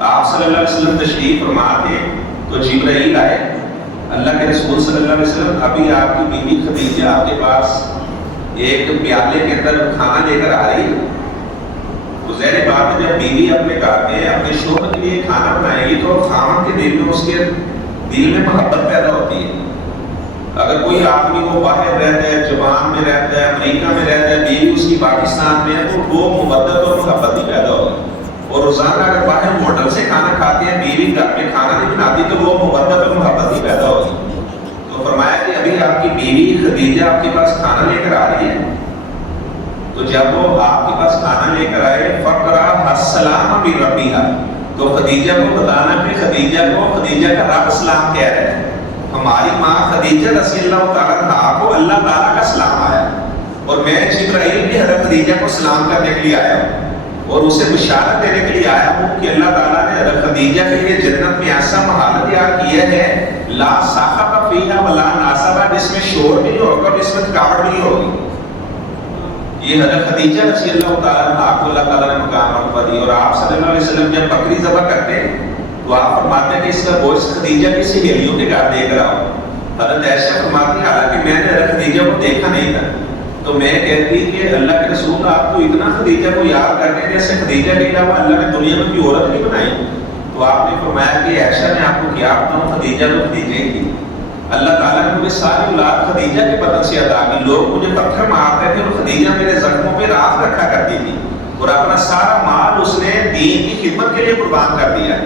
آپ صلی اللہ علیہ وسلم تشریف فرما تھے تو جبرائیل آئے، اللہ کے رسول صلی اللہ علیہ وسلم ابھی آپ کی بیوی خدیجہ آپ کے پاس ایک پیالے کے اندر کھانا لے کر آ رہی ہے۔ تو ظاہر بات ہے جب بیوی اپنے گھر میں اپنے شوہر کے لیے کھانا بنائے گی تو خاوند کے دل میں اس کے دل میں محبت پیدا ہوتی ہے۔ اگر کوئی آدمی وہ باہر رہتا ہے، جاپان میں رہتا ہے، امریکہ میں رہتا ہے، بیوی اس کی پاکستان میں ہے، تو وہ محبت اور محبت ہی پیدا ہوگی۔ اور روزانہ اگر باہر ہوٹل سے کھانا کھاتے ہیں، بیوی گھر میں کھانا نہیں بناتی تو وہ محبت اور محبت ہی پیدا ہوگی۔ تو فرمایا کہ ابھی آپ کی بیوی خدیجہ آپ کے پاس کھانا لے کر آ رہی ہے، تو جب وہ آپ کے پاس کھانا لے کر آئے فقرا السلام بربیہا، تو خدیجہ کو بتانا کہ خدیجہ کا رب سلام کہہ رہا ہے۔ ہماری ماں خدیجہ رضی اللہ تعالیٰ عنہا کو اللہ تعالیٰ کا سلام آیا، اور میں جبرائیل بھی حضرت خدیجہ کو سلام کرنے کے لیے آیا ہوں اور اسے بشارت دینے کے لیے آیا ہوں کہ اللہ تعالیٰ نے حضرت خدیجہ کے لیے جنت میں ایسا محل تیار کیا ہے لا صاخب فیہا ولا ناصب، جس میں شور بھی نہیں ہوگا، جس میں تھکاوٹ بھی نہیں ہوگی۔ یہ حضرت خدیجہ رضی اللہ تعالیٰ عنہا کو اللہ تعالیٰ نے مقام رتبہ دی۔ اور آپ صلی اللہ علیہ وسلم جب بکری ذبح کرتے ہیں تو آپ فرماتے ہیں کہ اس کا گوشت خدیجہ کی سہیلیوں کے گھر دے کر آؤ۔ حضرت عائشہ فرماتی ہیں حالانکہ میں نے حضرت خدیجہ کو دیکھا نہیں تھا، تو میں کہتی کہ اللہ کے رسول آپ تو اتنا خدیجہ کو یاد کرتے ہیں جیسے خدیجہ کے علاوہ اللہ نے دنیا میں کوئی عورت نہیں بنائی۔ تو آپ نے فرمایا کہ عائشہ نے آپ کو کیا بتاؤں، خدیجہ تو خدیجہ ہی تھی۔ اللہ تعالیٰ نے مجھے ساری اولاد خدیجہ کے بدن سے عطا کی۔ لوگ مجھے پتھر مارتے تھے اور خدیجہ میرے زخموں پہ راحت رکھا کرتی تھی، اور اپنا سارا مال اس نے دین کی خدمت کے لیے قربان کر دیا۔